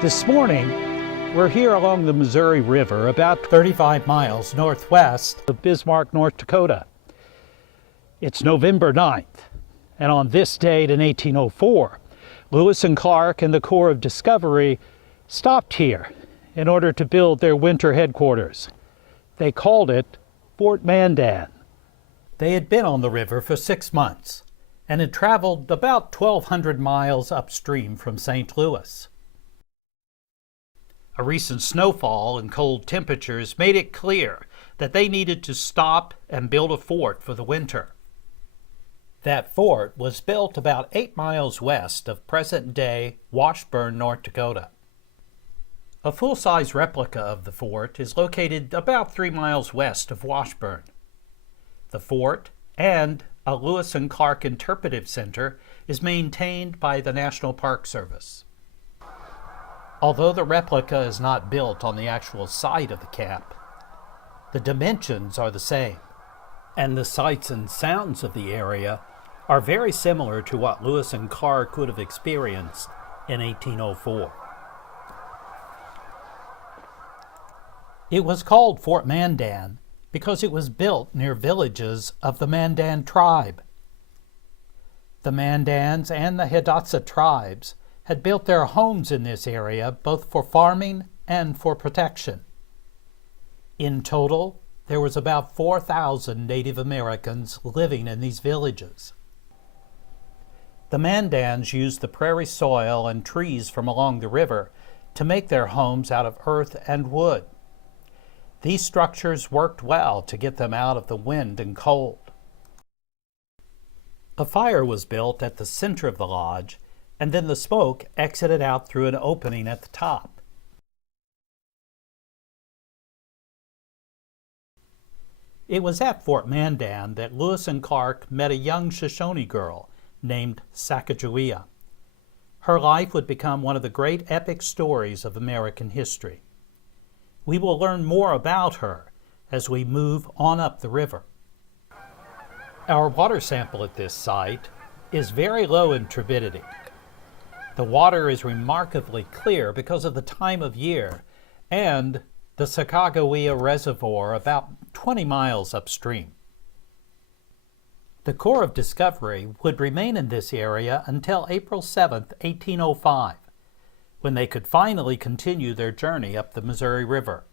This morning, we're here along the Missouri River, about 35 miles northwest of Bismarck, North Dakota. It's November 9th, and on this date in 1804, Lewis and Clark and the Corps of Discovery stopped here in order to build their winter headquarters. They called it Fort Mandan. They had been on the river for 6 months and had traveled about 1,200 miles upstream from St. Louis. A recent snowfall and cold temperatures made it clear that they needed to stop and build a fort for the winter. That fort was built about 8 miles west of present-day Washburn, North Dakota. A full-size replica of the fort is located about 3 miles west of Washburn. The fort and a Lewis and Clark Interpretive Center is maintained by the National Park Service. Although the replica is not built on the actual site of the camp, the dimensions are the same, and the sights and sounds of the area are very similar to what Lewis and Clark would have experienced in 1804. It was called Fort Mandan because it was built near villages of the Mandan tribe. The Mandans and the Hidatsa tribes had built their homes in this area both for farming and for protection. In total, there was about 4,000 Native Americans living in these villages. The Mandans used the prairie soil and trees from along the river to make their homes out of earth and wood. These structures worked well to get them out of the wind and cold. A fire was built at the center of the lodge, and then the smoke exited out through an opening at the top. It was at Fort Mandan that Lewis and Clark met a young Shoshone girl named Sacagawea. Her life would become one of the great epic stories of American history. We will learn more about her as we move on up the river. Our water sample at this site is very low in turbidity. The water is remarkably clear because of the time of year and the Sacagawea Reservoir about 20 miles upstream. The Corps of Discovery would remain in this area until April 7, 1805, when they could finally continue their journey up the Missouri River.